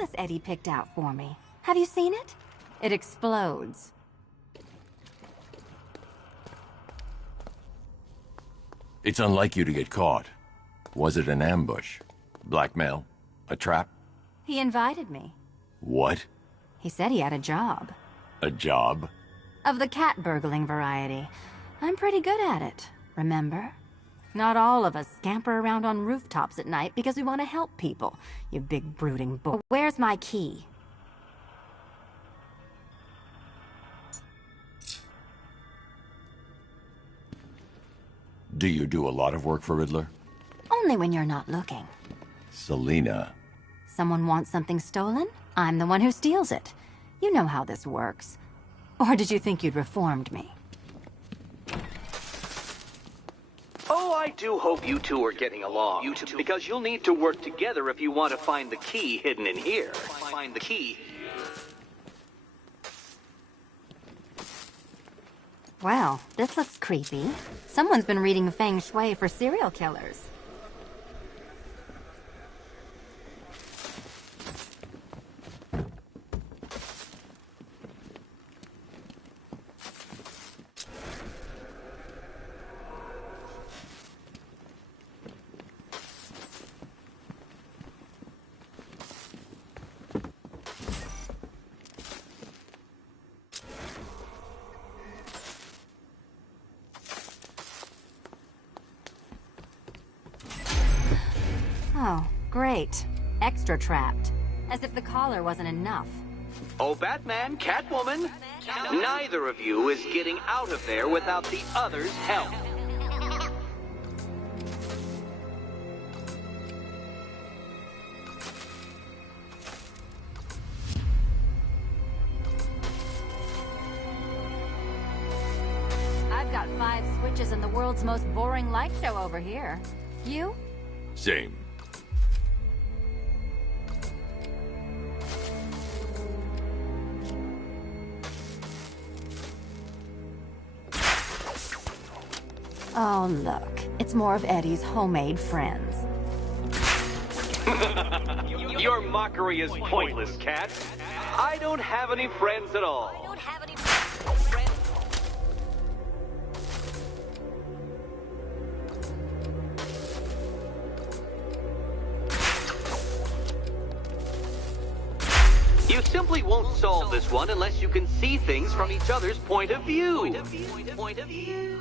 necklace Eddie picked out for me. Have you seen it? It explodes. It's unlike you to get caught. Was it an ambush? Blackmail? A trap? He invited me. What? He said he had a job. A job? Of the cat burgling variety. I'm pretty good at it, remember? Not all of us scamper around on rooftops at night because we want to help people, you big brooding boy. Where's my key? Do you do a lot of work for Riddler? Only when you're not looking. Selina. Someone wants something stolen? I'm the one who steals it. You know how this works. Or did you think you'd reformed me? Oh, I do hope you two are getting along. Because you'll need to work together if you want to find the key hidden in here. Find the key. Well, this looks creepy. Someone's been reading Feng Shui for serial killers. Oh, great. Extra trapped. As if the collar wasn't enough. Oh, Batman, Catwoman, neither of you is getting out of there without the other's help. I've got 5 switches in the world's most boring light show over here. You? Same. Oh, look. It's more of Eddie's homemade friends. Your mockery is pointless, Cat. I don't have any friends at all. You simply won't solve this one unless you can see things from each other's point of view. Point of view.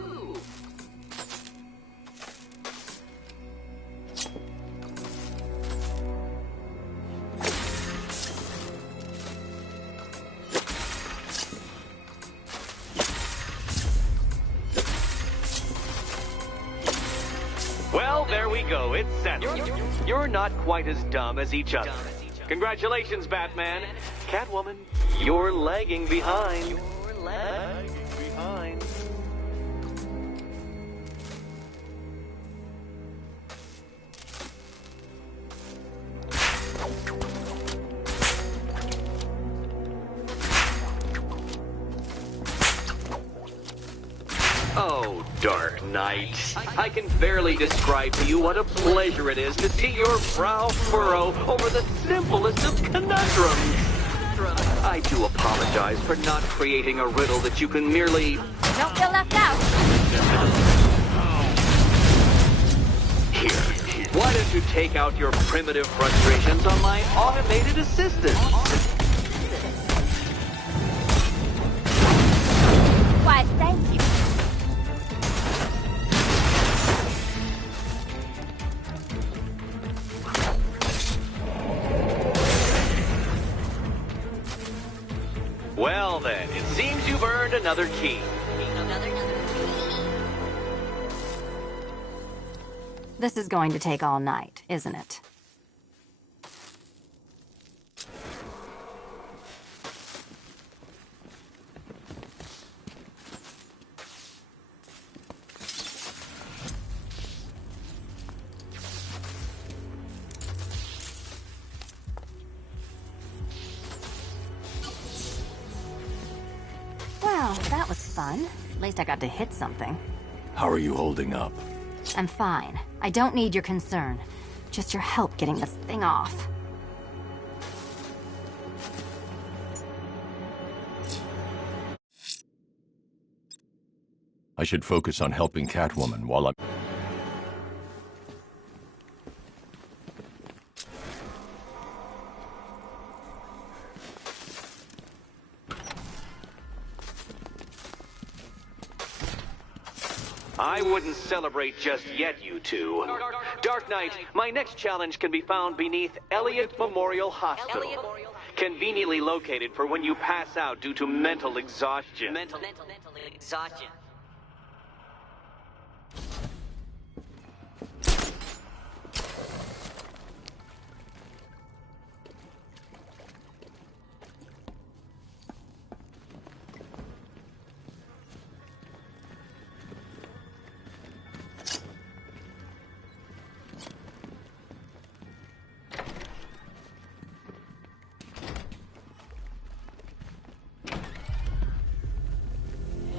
Well, there we go. It's settled. You're not quite as dumb as each other. Congratulations, Batman. Catwoman, you're lagging behind. You're lagging behind. Oh, Dark Knight. I can barely describe to you what a pleasure it is to see your brow furrow over the simplest of conundrums. I do apologize for not creating a riddle that you can merely... Don't feel left out! Here, why don't you take out your primitive frustrations on my automated assistant? Why, thank you. Well then, it seems you've earned another key. This is going to take all night, isn't it? Well, that was fun. At least I got to hit something. How are you holding up? I'm fine. I don't need your concern. Just your help getting this thing off. I should focus on helping Catwoman while I'm... I wouldn't celebrate just yet, you two. Dark Knight, my next challenge can be found beneath Elliott Memorial Hospital. Conveniently located for when you pass out due to mental exhaustion. Mental exhaustion.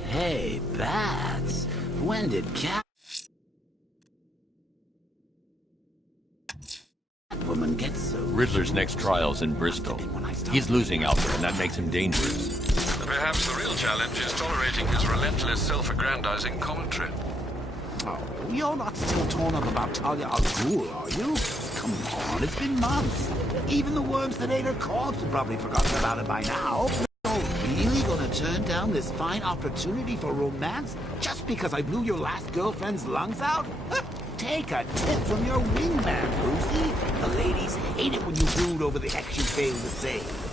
Hey, Bats. When did Catwoman get so... Riddler's next trial's in Bristol. He's losing out there, and that makes him dangerous. Perhaps the real challenge is tolerating his relentless self-aggrandizing commentary. Oh, you're not still torn up about Talia al Ghul, are you? Come on, it's been months. Even the worms that ate her corpse have probably forgotten about it by now. You're really gonna turn down this fine opportunity for romance just because I blew your last girlfriend's lungs out? Take a tip from your wingman, Lucy. The ladies hate it when you brood over the ex you failed to save.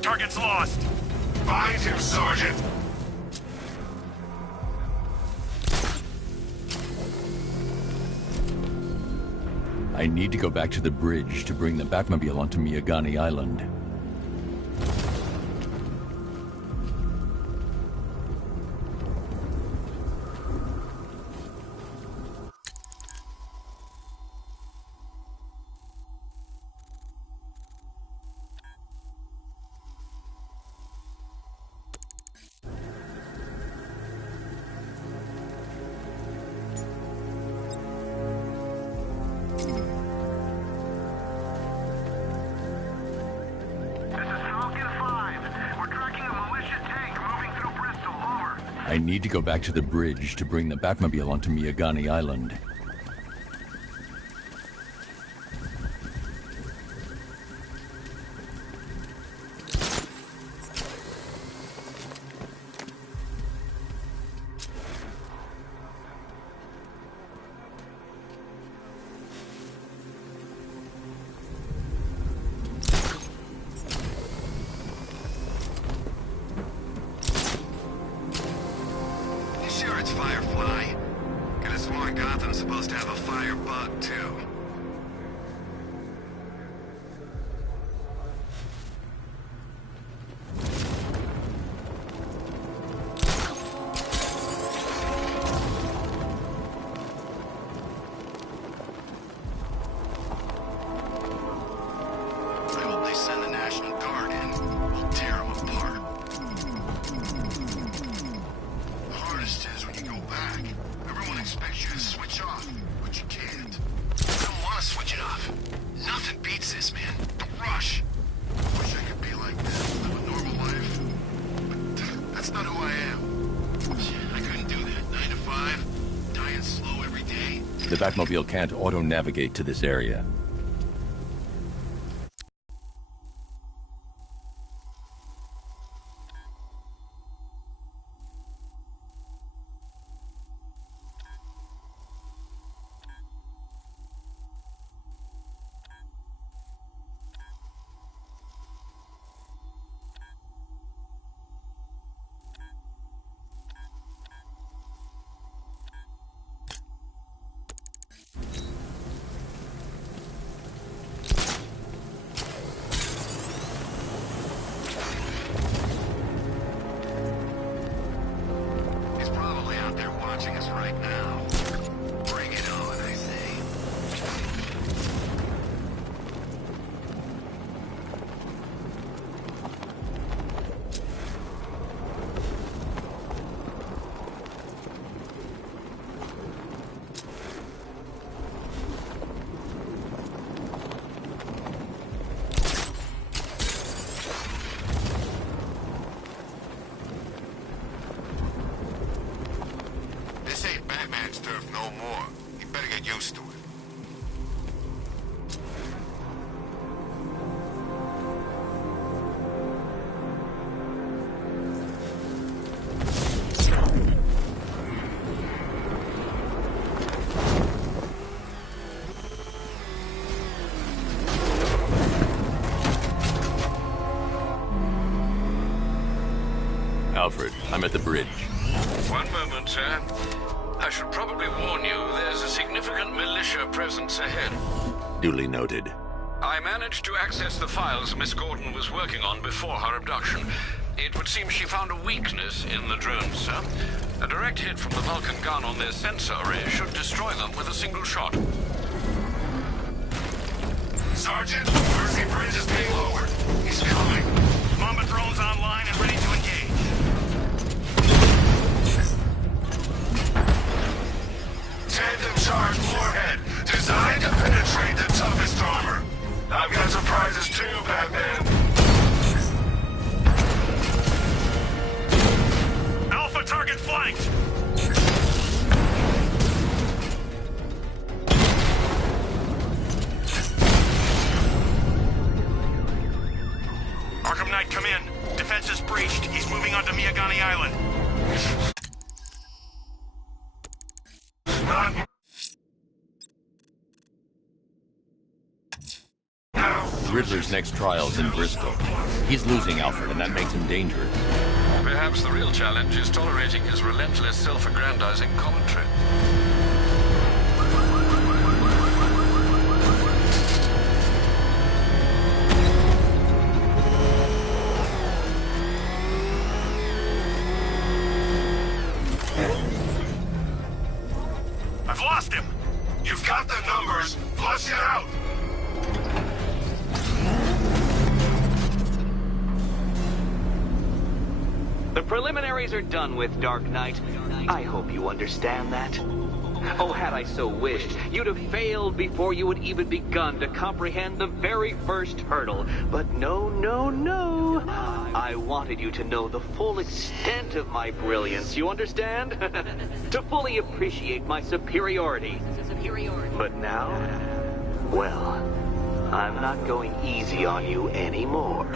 Target's lost! Find him, Sergeant! I need to go back to the bridge to bring the Batmobile onto Miyagani Island. I need to go back to the bridge to bring the Batmobile onto Miyagani Island. It's Firefly. Could have sworn Gotham's supposed to have a fire bug, too. I hope they send the National Guard in. We'll tear them apart. The hardest is when you go back. Everyone expects you to switch off, but you can't. You don't want to switch it off. Nothing beats this, man. The rush. Wish I could be like this, live a normal life. But that's not who I am. I couldn't do that. 9 to 5, dying slow every day. The Batmobile can't auto-navigate to this area. next to it. Alfred, I'm at the bridge. One moment, sir. I should probably warn you there's a significant militia presence ahead. Duly noted. I managed to access the files Miss Gordon was working on before her abduction. It would seem she found a weakness in the drones, sir. A direct hit from the Vulcan gun on their sensor array should destroy them with a single shot. Sergeant, Mercy Bridge is being lowered. He's coming. Mamba drones online and ready to engage. Tandem charge warhead, designed to penetrate the toughest armor. I've got surprises too, Batman. Alpha target flanked! Arkham Knight, come in. Defense is breached. He's moving onto Miyagani Island. Not now. Riddler's next trial's in Bristol. He's losing Alfred, and that makes him dangerous. Perhaps the real challenge is tolerating his relentless self-aggrandizing commentary. I've lost him! You've got the numbers. Flush it out. The preliminaries are done with, Dark Knight. I hope you understand that. Oh, had I so wished, you'd have failed before you had even begun to comprehend the very first hurdle. But no, no, no. I wanted you to know the full extent of my brilliance, you understand? To fully appreciate my superiority. But now, well, I'm not going easy on you anymore.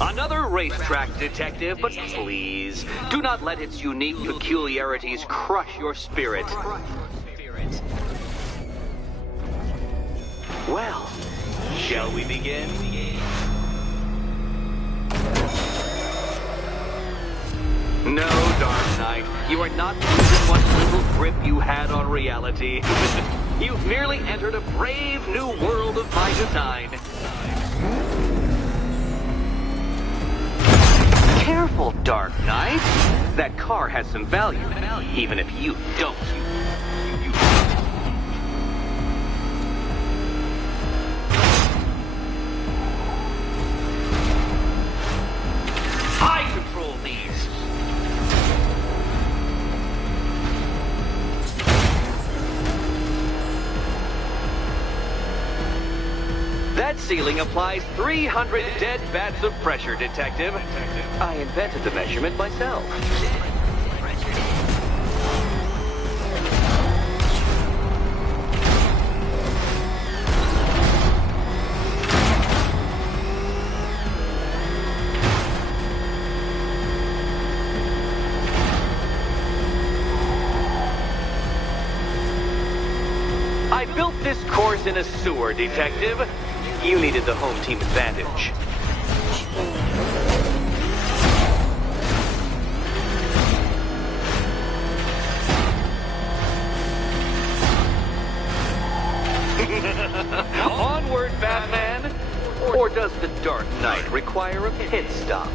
Another racetrack detective, but please, do not let its unique peculiarities crush your spirit. Well, shall we begin? No, Dark Knight, you are not losing what little grip you had on reality. You've merely entered a brave new world of my design. Careful, Dark Knight. That car has some value, even if you don't. I control these. That ceiling applies 300 dead bats of pressure, Detective. I invented the measurement myself. I built this course in a sewer, Detective. You needed the home team advantage. Onward, Batman! Or does the Dark Knight require a pit stop?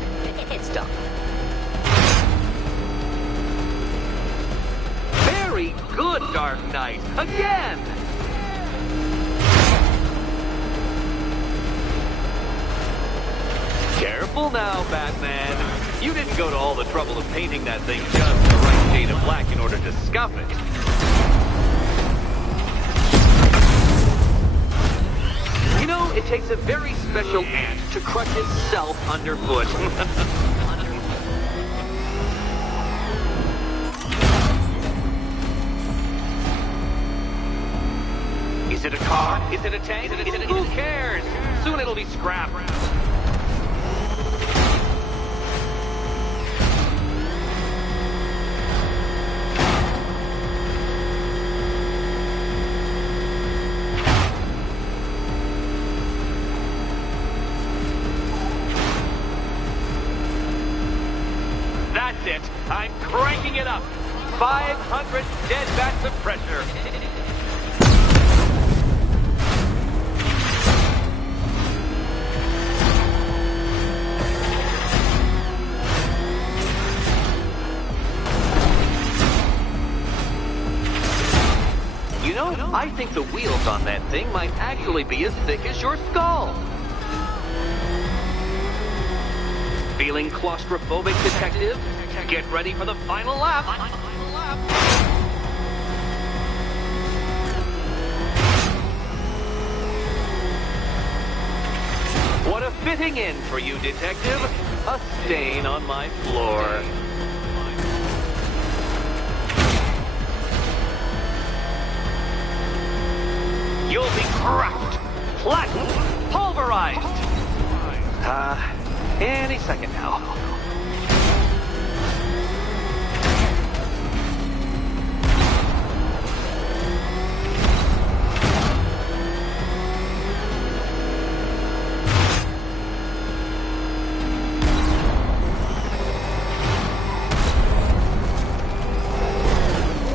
Very good, Dark Knight! Again! Careful now, Batman. You didn't go to all the trouble of painting that thing just the right shade of black in order to scuff it. takes a very special ant to crush itself underfoot. Is it a car? Is it a tank? Who cares? Soon it'll be scrap. That's it. I'm cranking it up. 500 dead bats of pressure. You know, I think the wheels on that thing might actually be as thick as your skull. Feeling claustrophobic, detective? Get ready for the final lap. What a fitting end for you, detective. A stain on my floor. You'll be crushed, flattened, pulverized. Any second now.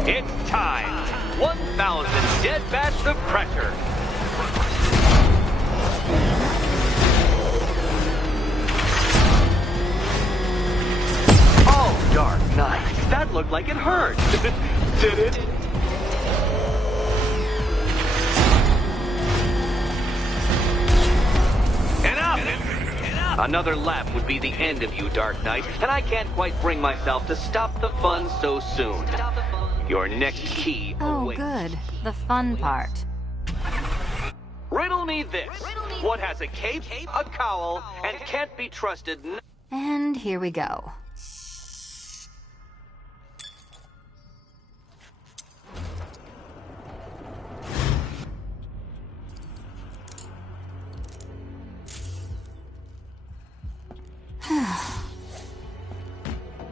It's time. 1,000 dead bats of pressure. Oh, Dark Knight. That looked like it hurt. Did it? Enough! Another lap would be the end of you, Dark Knight, and I can't quite bring myself to stop the fun so soon. Your next key awaits. Oh, good. The fun part. Riddle me this. What has a cape, a cowl, and can't be trusted? And here we go.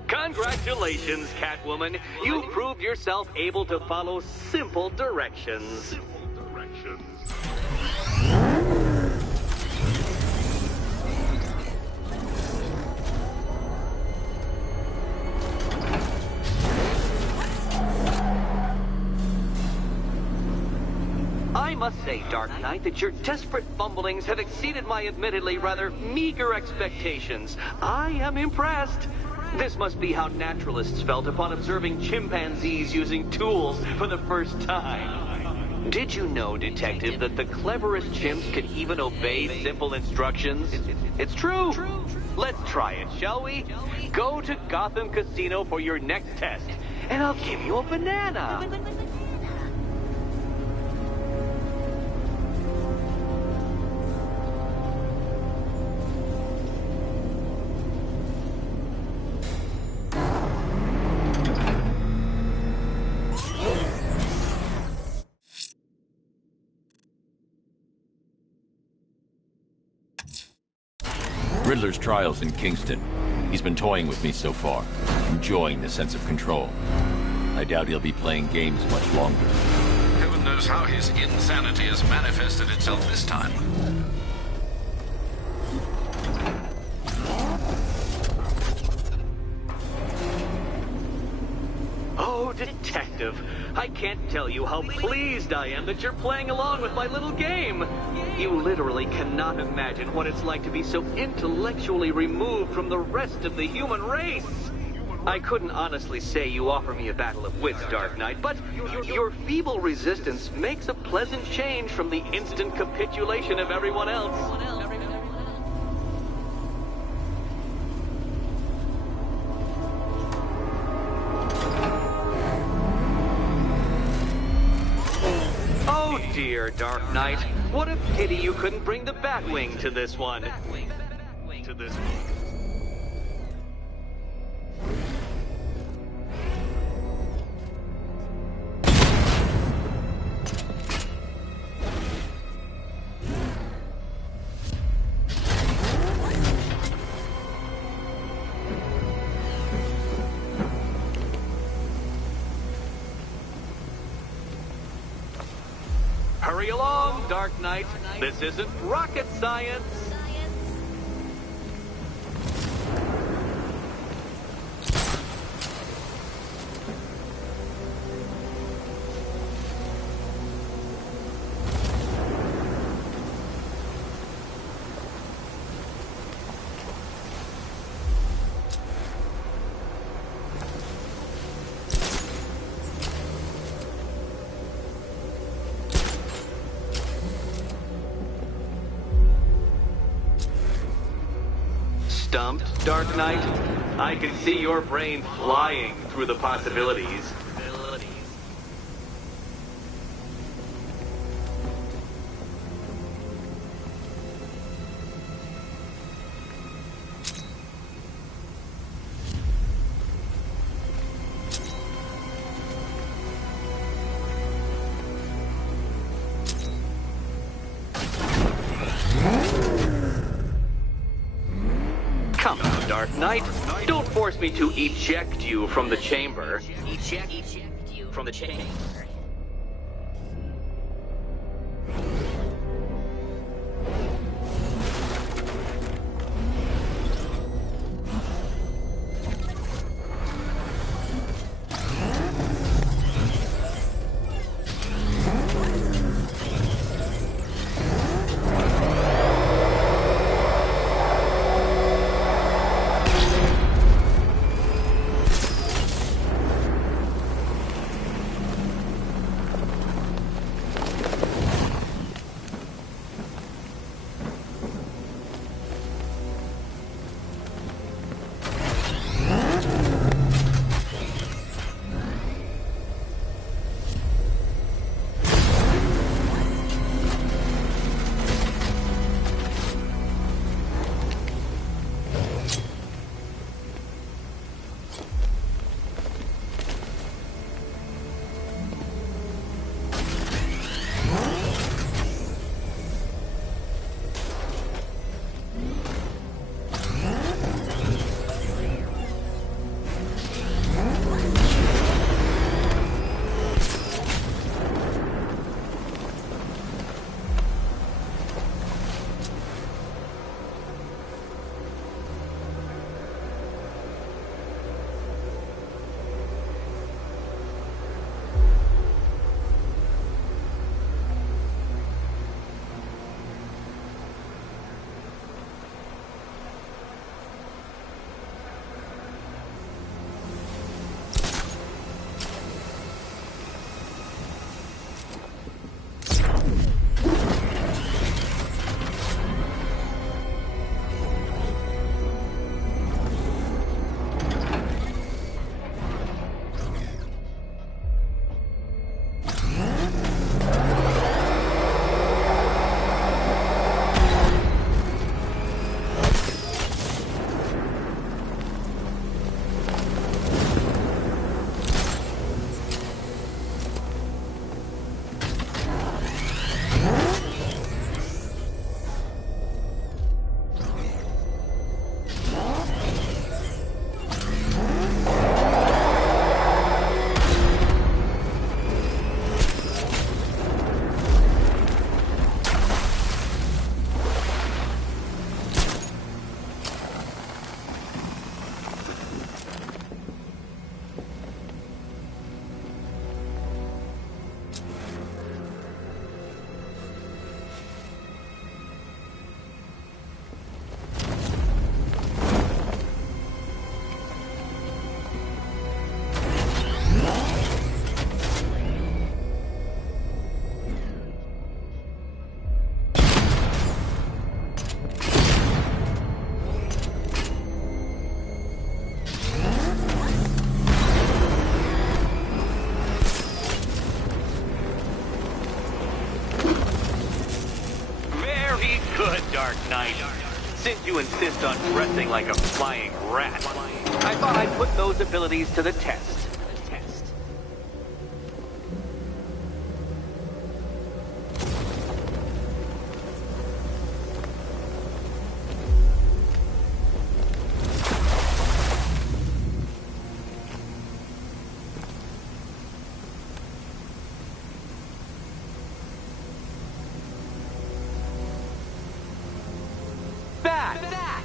Congratulations, Catwoman. You proved yourself able to follow simple directions. I must say, Dark Knight, that your desperate fumblings have exceeded my admittedly rather meager expectations. I am impressed. This must be how naturalists felt upon observing chimpanzees using tools for the first time. Did you know, Detective, that the cleverest chimps can even obey simple instructions? It's true. Let's try it, shall we? Go to Gotham Casino for your next test, and I'll give you a banana. Riddler's trial's in Kingston. He's been toying with me so far, enjoying the sense of control. I doubt he'll be playing games much longer. Heaven knows how his insanity has manifested itself this time. Oh, Detective, I can't tell you how pleased I am that you're playing along with my little game. You literally cannot imagine what it's like to be so intellectually removed from the rest of the human race. I couldn't honestly say you offer me a battle of wits, Dark Knight, but your feeble resistance makes a pleasant change from the instant capitulation of everyone else. Oh dear. dear, Dark Knight. What a pity you couldn't bring the Batwing to this one. Hurry along, Dark Knight. This isn't rocket science. Stumped, Dark Knight? I can see your brain flying through the possibilities. Come on, Dark Knight. Don't force me to eject you from the chamber. Eject you from the chamber. Dark Knight. Since you insist on dressing like a flying rat, I thought I'd put those abilities to the test.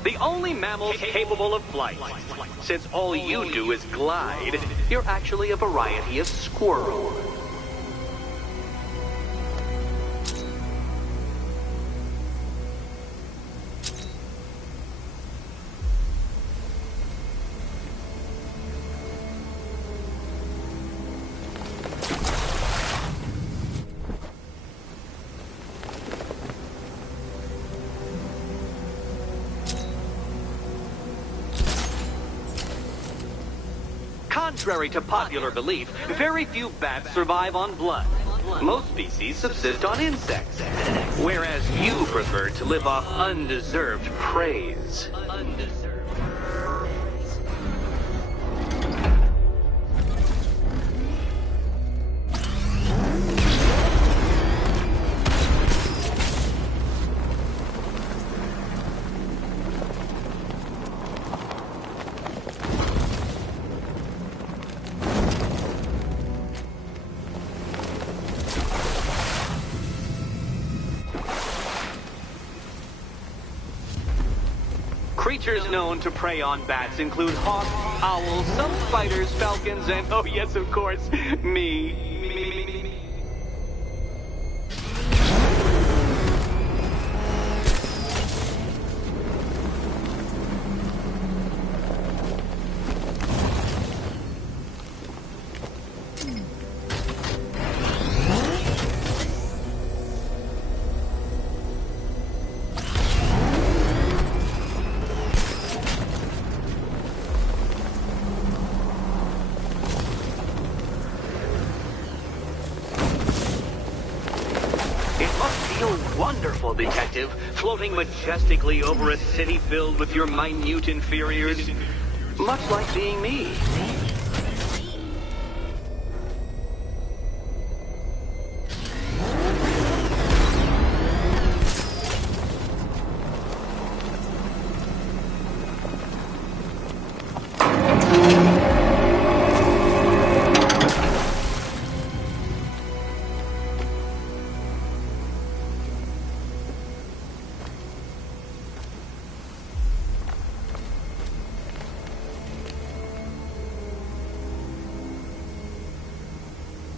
The only mammals capable of flight. Since all you do is glide, you're actually a variety of squirrel. Contrary to popular belief, very few bats survive on blood. Most species subsist on insects, whereas you prefer to live off undeserved praise. Creatures known to prey on bats include hawks, owls, some spiders, falcons, and, oh yes, of course, me. Wonderful, Detective, floating majestically over a city filled with your minute inferiors. Much like being me.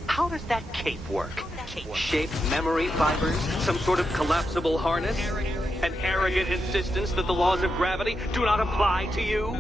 How does that cape work? Shaped memory fibers? Some sort of collapsible harness? An arrogant insistence that the laws of gravity do not apply to you?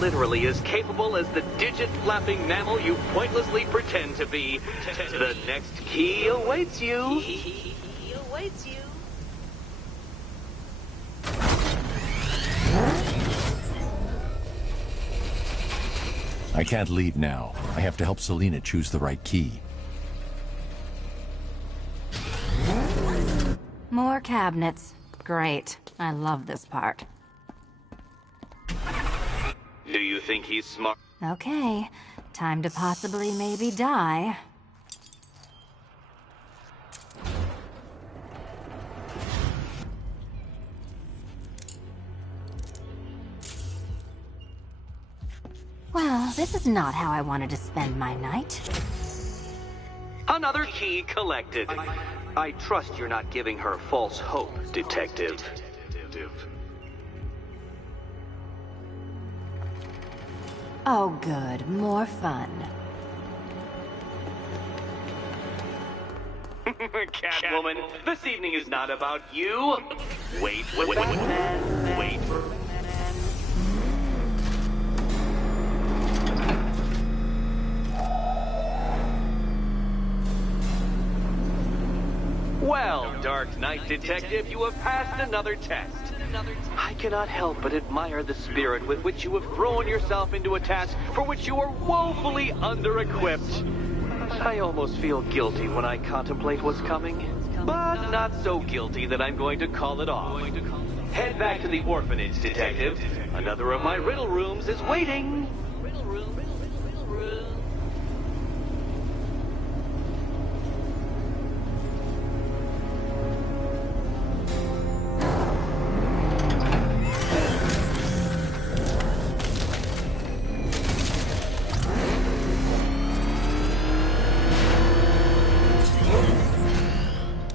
Literally as capable as the digit-flapping mammal you pointlessly pretend to be. The next key awaits you. I can't leave now. I have to help Selina choose the right key. More cabinets. Great. I love this part. Do you think he's smart? Okay. Time to possibly maybe die. Well, this is not how I wanted to spend my night. Another key collected. I trust you're not giving her false hope, Detective. Oh, good. More fun. Catwoman, this evening is not about you. Wait for Batman. Wait for Batman. Well, Dark Knight Detective, you have passed another test. I cannot help but admire the spirit with which you have thrown yourself into a task for which you are woefully under-equipped. I almost feel guilty when I contemplate what's coming, but not so guilty that I'm going to call it off. Head back to the orphanage, Detective. Another of my riddle rooms is waiting.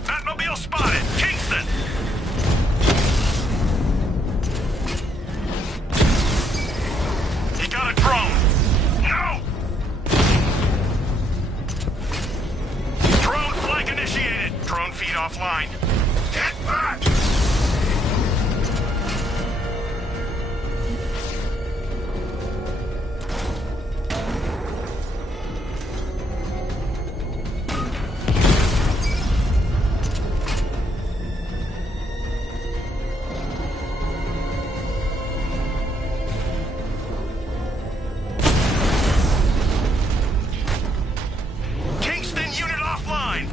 Batmobile spotted! Kingston! He got a drone! No! Drone flank initiated! Drone feed offline. Get back! Kingston unit offline!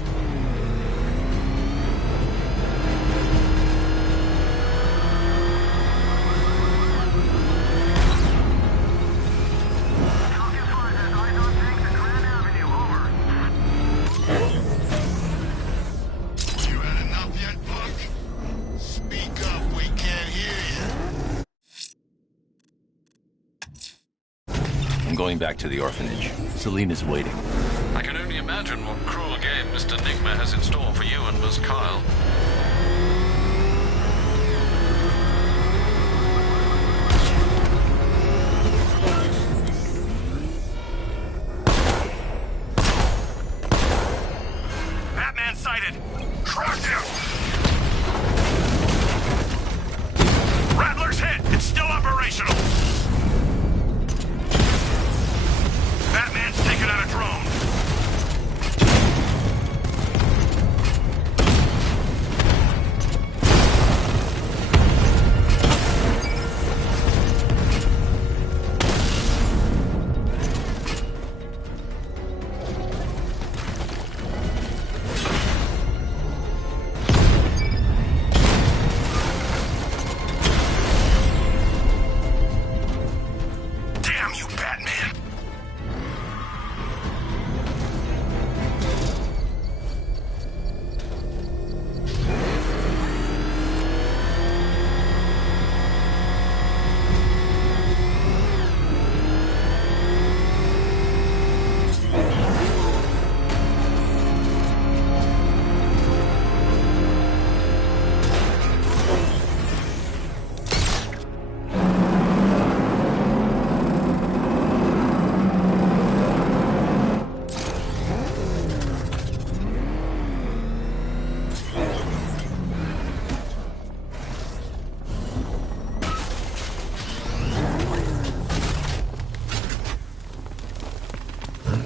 You had enough yet, punk? Speak up, we can't hear you. I'm going back to the orphanage. Selena's waiting. I can only imagine what cruel game Mr. Nigma has in store for you and Miss Kyle. Batman sighted! Crush him! Rattler's hit! It's still operational! Batman's taken out a drone! Damn you, Batman!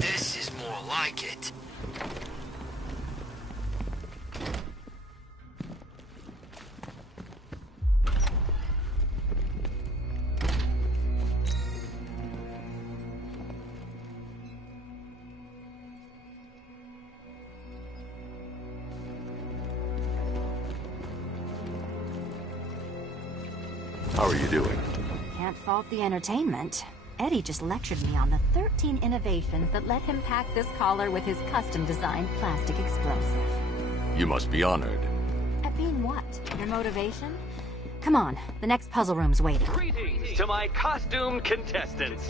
This is more like it. How are you doing? Can't fault the entertainment. Eddie just lectured me on the 13 innovations that let him pack this collar with his custom-designed plastic explosive. You must be honored. At being what? Your motivation? Come on, the next puzzle room's waiting. Greetings to my costumed contestants.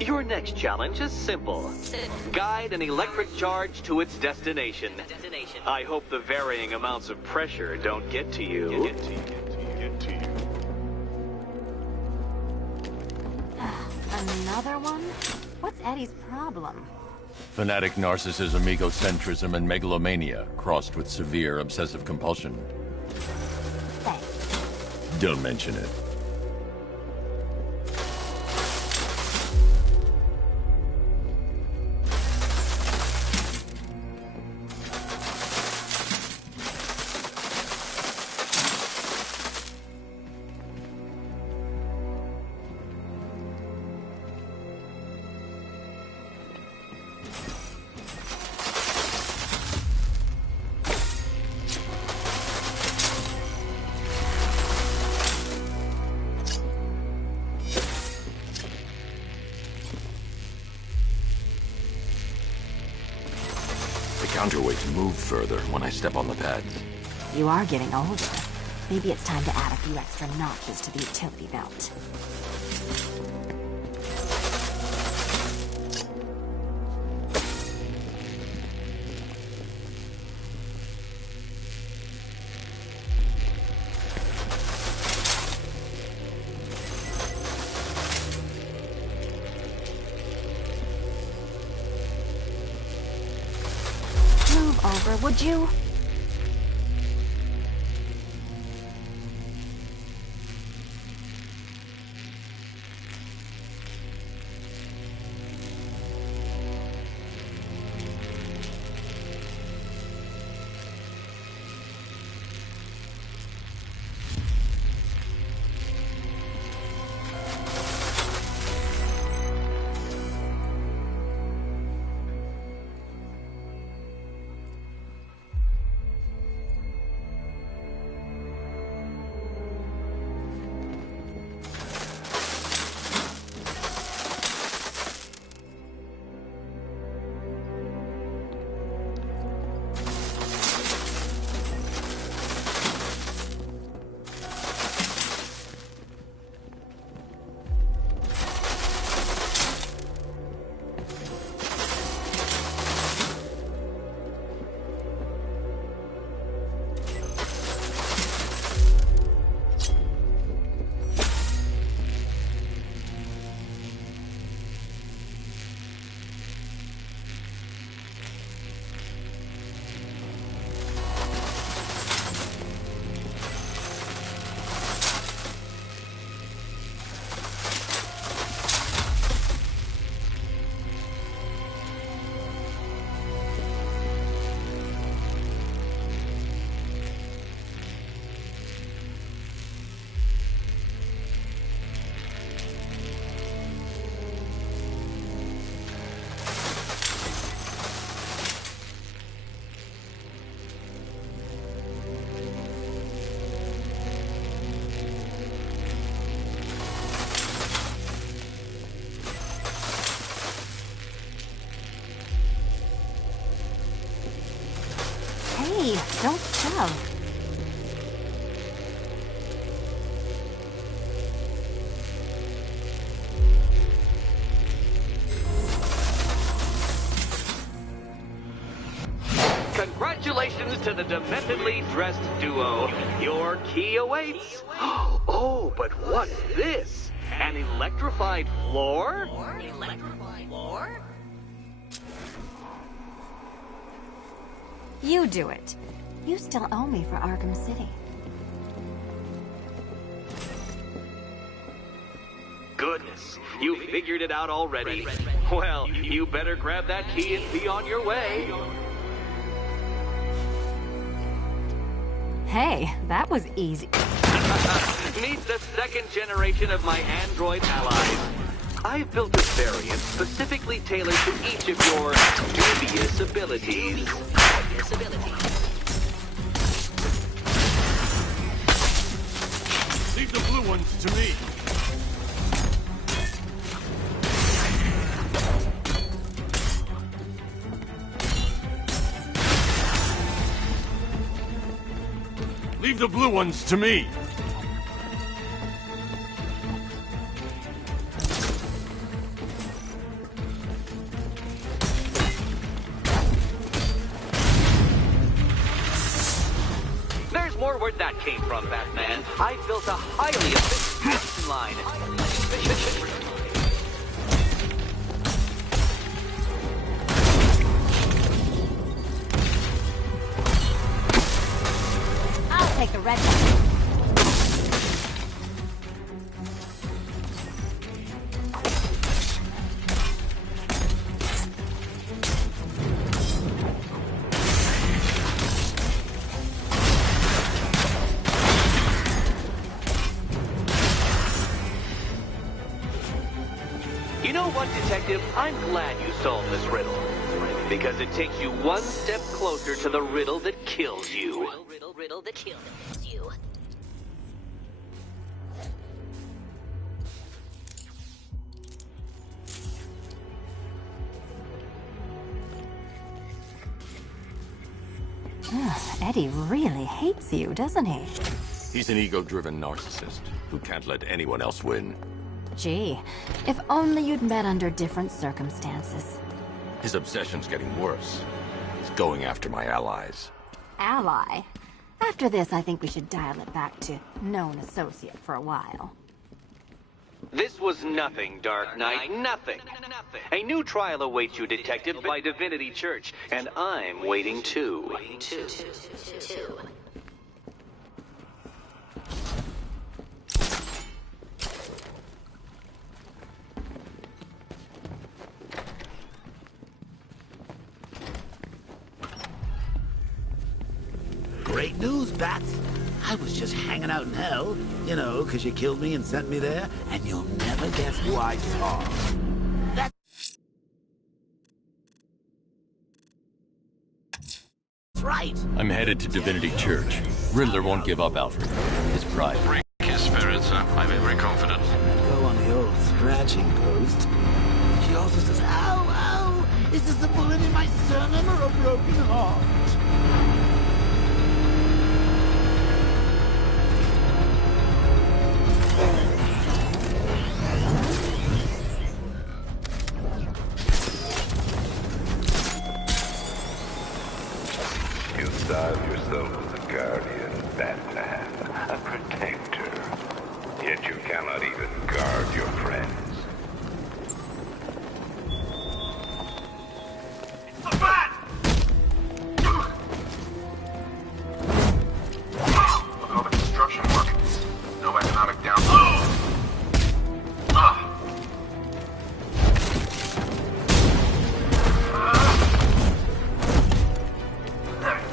Your next challenge is simple. Guide an electric charge to its destination. I hope the varying amounts of pressure don't get to you. Another one? What's Eddie's problem? Fanatic narcissism, egocentrism, and megalomania, crossed with severe obsessive compulsion. Thanks. Don't mention it. counterweight to move further when I step on the pad. You are getting older. Maybe it's time to add a few extra notches to the utility belt. Move over, would you? Hey, don't shove. Congratulations to the dementedly dressed duo. Your key awaits. Oh, but what's this? An electrified floor? Electrified floor? You do it. You still owe me for Arkham City. Goodness, you figured it out already. Well, you better grab that key and be on your way. Hey, that was easy. Meet the second generation of my android allies. I've built a variant specifically tailored to each of your dubious abilities. Leave the blue ones to me. Leave the blue ones to me. There's more where that came from, Batman. I built a highly efficient production line. I'll take the red one. You know what, Detective? I'm glad you solved this riddle. Because it takes you one step closer to the riddle that kills you. Riddle that kills you. Eddie really hates you, doesn't he? He's an ego-driven narcissist who can't let anyone else win. Gee, if only you'd met under different circumstances. His obsession's getting worse. He's going after my allies. Ally? After this, I think we should dial it back to known associate for a while. This was nothing, Dark Knight, nothing. A new trial awaits you, Detective, by Divinity Church, and I'm waiting too. Great news, Bats. I was just hanging out in hell, you know, because you killed me and sent me there, and you'll never guess who I saw. That's right. I'm headed to Divinity Church. Riddler won't give up Alfred. His pride. Break his spirit, sir. I'm every confidence. Go on the old scratching post. She also says, ow, ow, is this a bullet in my sternum or a broken heart? You style yourself as a guardian, Batman, a protector. Yet you cannot even guard your friends. It's the Bat! Look at all the construction work. No economic downside.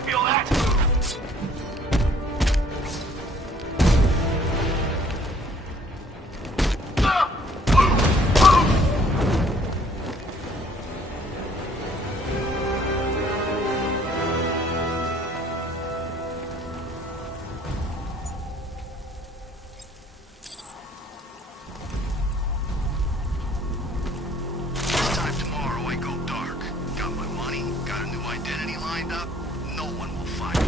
Feel that? This time tomorrow I go dark. Got my money, got a new identity lined up. No one will find me.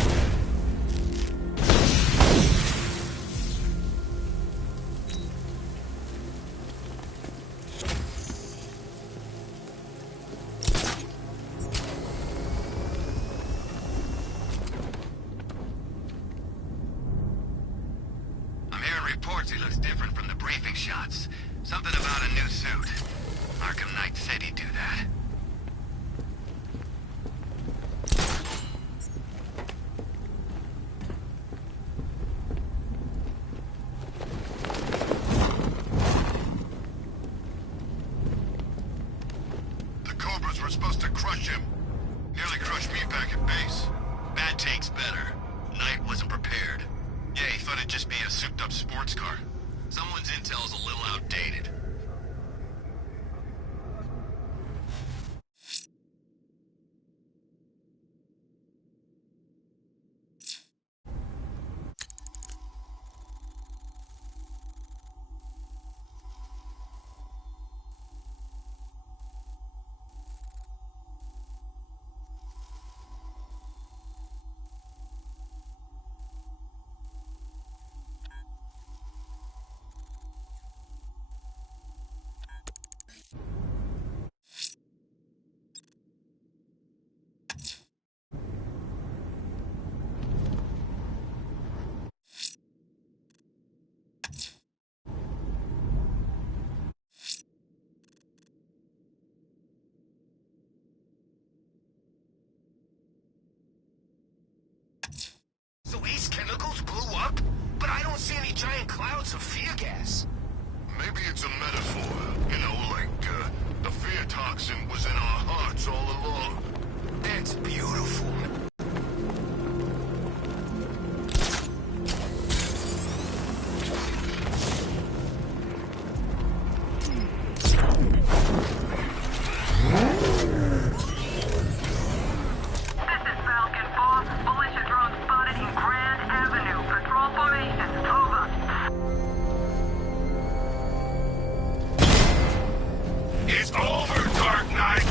I'm hearing reports he looks different from the briefing shots. Something about a new suit. Arkham Knight said he'd do that. The Cobras were supposed to crush him. Nearly crushed me back at base. Bad tank's better. Knight wasn't prepared. Yeah, he thought it'd just be a souped-up sports car. Someone's intel's a little outdated. So Ace Chemicals blew up? But I don't see any giant clouds of fear gas. Maybe it's a metaphor. You know, like, the fear toxin was in our hearts all along. That's beautiful. It's over, Dark Knight!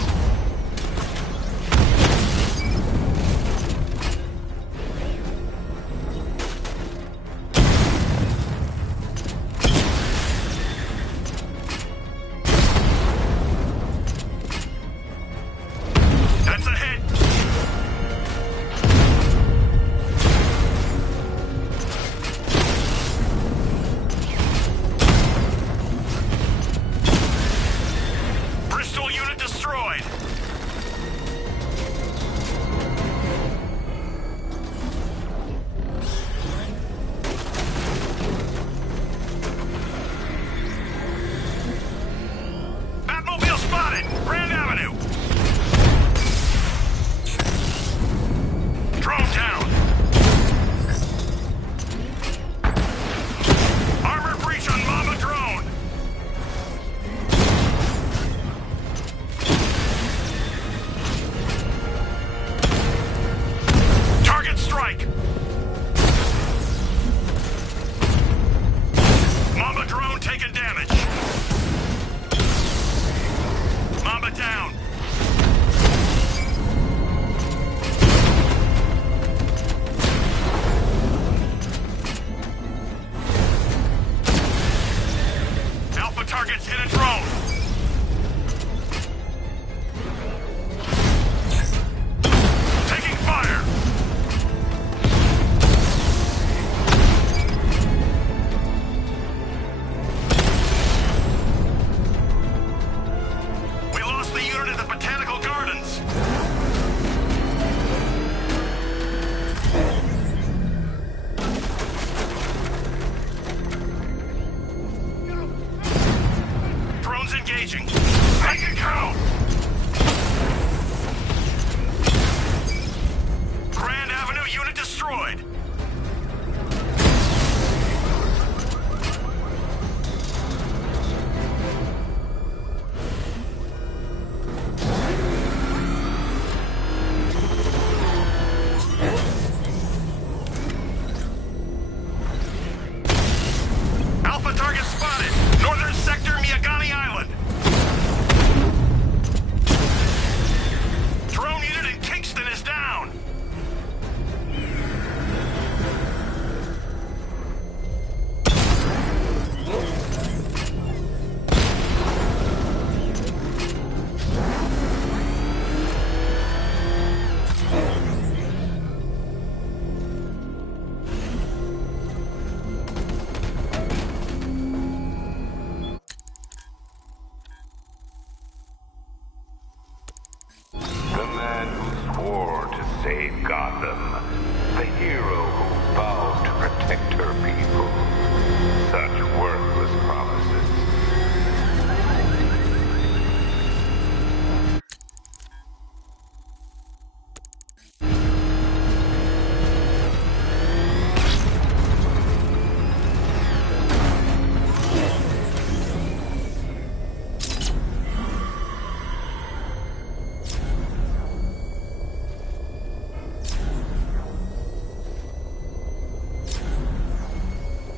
unit destroyed! Batmobile spotted! Grand Avenue! Drone down! Armor breach on Mama drone! Target strike! Mama drone taking damage. Mama down. Alpha targets hit a drone. Taking fire. We lost the unit at the Botanical Gardens. Drones engaging. Make it count! Grand Avenue unit destroyed. Alpha target spotted. Northern sector, Miyagani Island. Drone unit in Kingston is down. The man who swore to save Gotham. The hero who vowed to protect her people. Such worthless promises.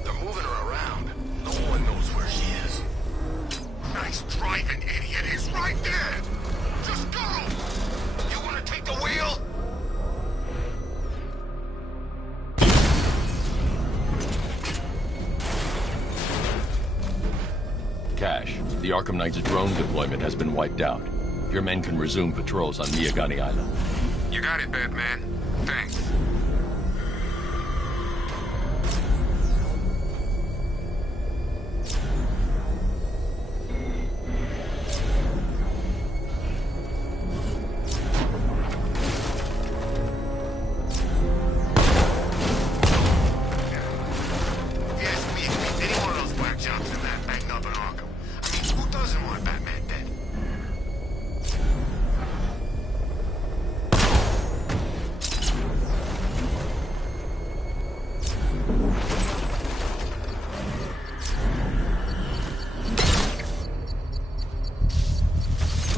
They're moving her around. No one knows where she is. Nice driving, idiot. He's right there. Just go. You want to take the wheel? Cash, the Arkham Knight's drone deployment has been wiped out. Your men can resume patrols on Miyagani Island. You got it, Batman. Thanks. If you ask me, any one of those whack jobs in that banged up in Arkham. I mean, who doesn't want Batman dead?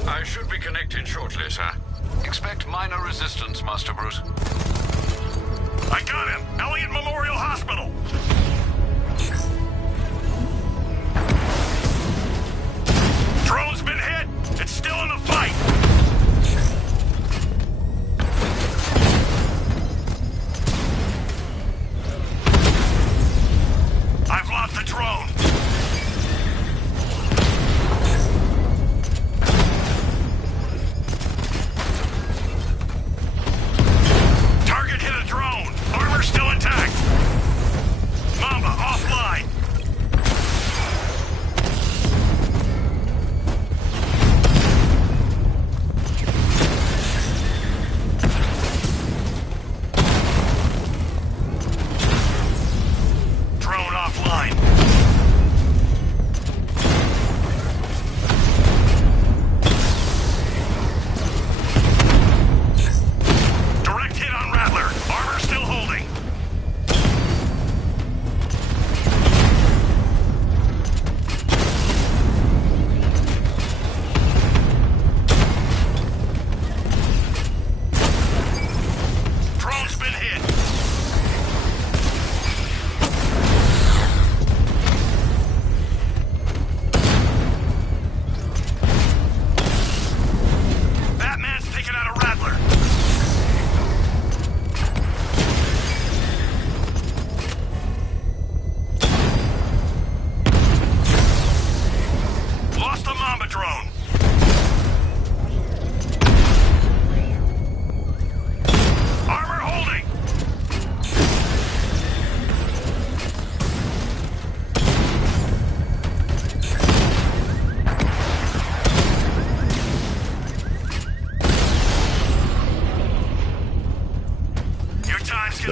I should be connected shortly, sir. Expect minor resistance, Master Bruce. I got him! Elliott Memorial Hospital! Drone's been hit! It's still in the fight! I've lost the drone! Target hit a drone! Armor still intact!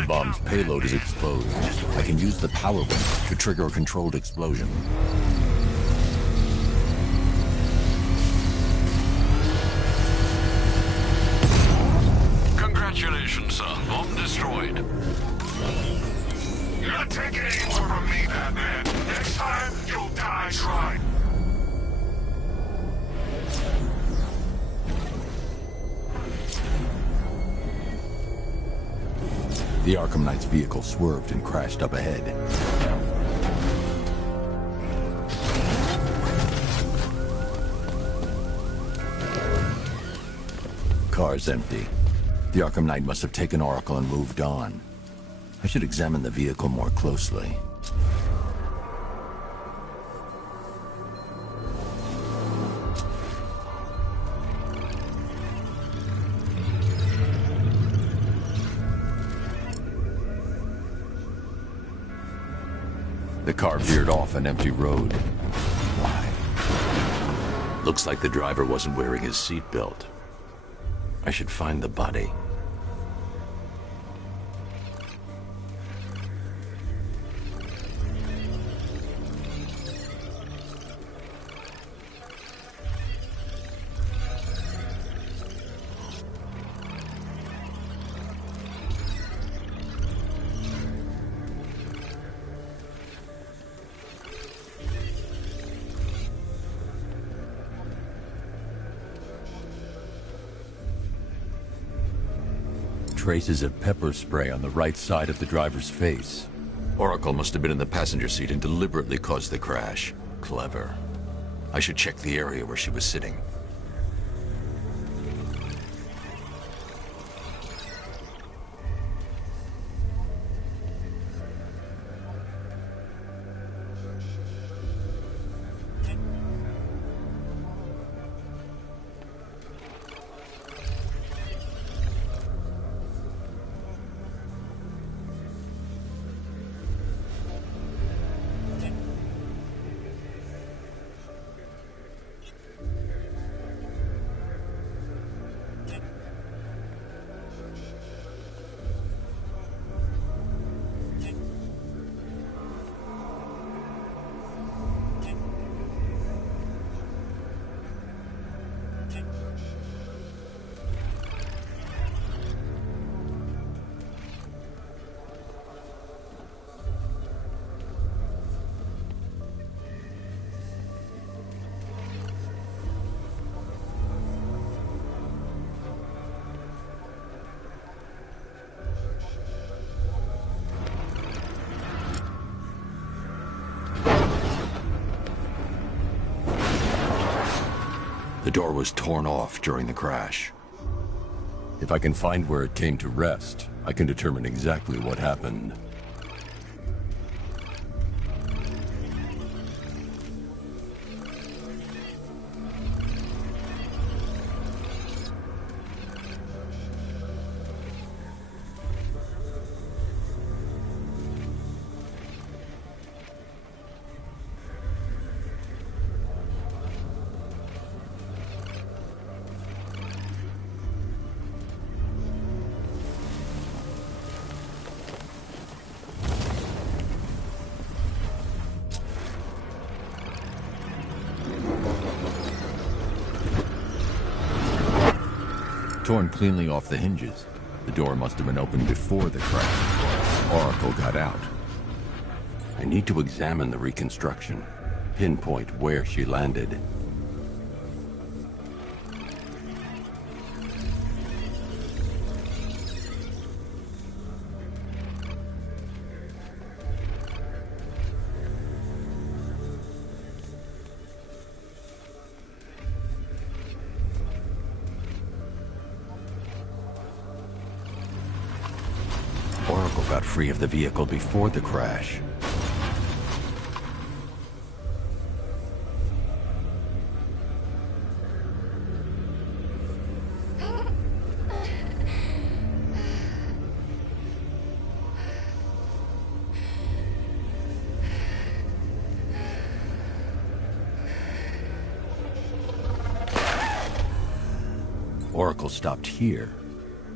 bomb's payload is exposed. I can use the power wing to trigger a controlled explosion. Congratulations, sir. Bomb destroyed. You're not taking any more from me, Batman. Next time, you'll die trying. The Arkham Knight's vehicle swerved and crashed up ahead. Car's empty. The Arkham Knight must have taken Oracle and moved on. I should examine the vehicle more closely. The car veered off an empty road. Why? Looks like the driver wasn't wearing his seatbelt. I should find the body. Traces of pepper spray on the right side of the driver's face. Oracle must have been in the passenger seat and deliberately caused the crash. Clever. I should check the area where she was sitting. The door was torn off during the crash. If I can find where it came to rest, I can determine exactly what happened. Torn cleanly off the hinges. The door must have been opened before the crash. Oracle got out. I need to examine the reconstruction, pinpoint where she landed. Oracle got free of the vehicle before the crash. Oracle stopped here.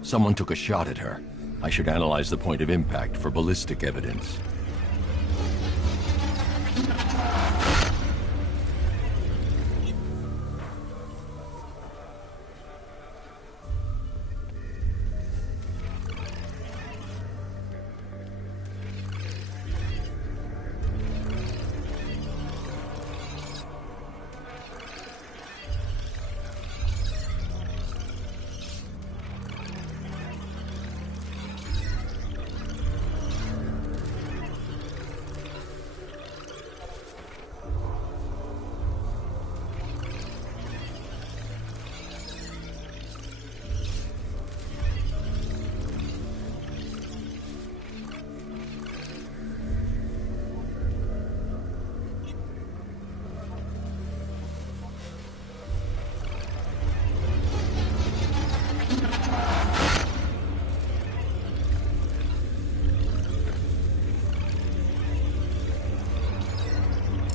Someone took a shot at her. I should analyze the point of impact for ballistic evidence.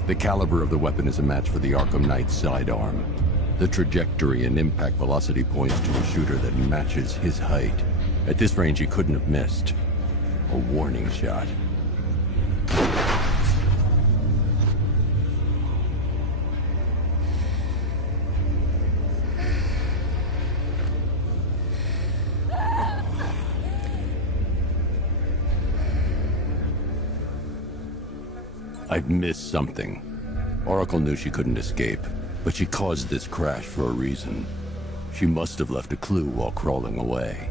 The caliber of the weapon is a match for the Arkham Knight's sidearm. The trajectory and impact velocity points to a shooter that matches his height. At this range, he couldn't have missed. A warning shot. I've missed something. Oracle knew she couldn't escape, but she caused this crash for a reason. She must have left a clue while crawling away.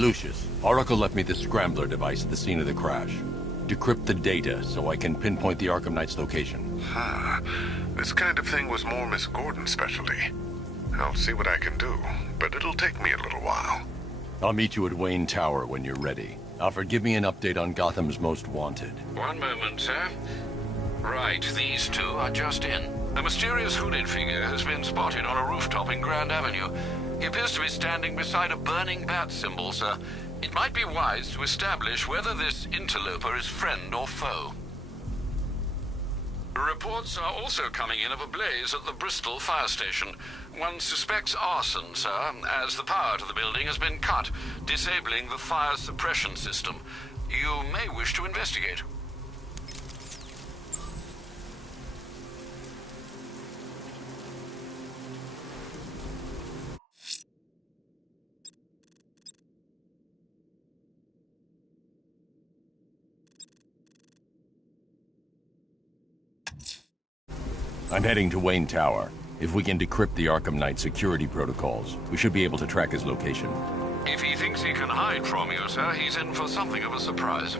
Lucius, Oracle left me the scrambler device at the scene of the crash. Decrypt the data so I can pinpoint the Arkham Knight's location. This kind of thing was more Miss Gordon's specialty. I'll see what I can do, but it'll take me a little while. I'll meet you at Wayne Tower when you're ready. Alfred, give me an update on Gotham's Most Wanted. One moment, sir. Right, these two are just in. A mysterious hooded figure has been spotted on a rooftop in Grand Avenue. He appears to be standing beside a burning bat symbol, sir. It might be wise to establish whether this interloper is friend or foe. Reports are also coming in of a blaze at the Bristol fire station. One suspects arson, sir, as the power to the building has been cut, disabling the fire suppression system. You may wish to investigate. I'm heading to Wayne Tower. If we can decrypt the Arkham Knight security protocols, we should be able to track his location. If he thinks he can hide from you, sir, he's in for something of a surprise.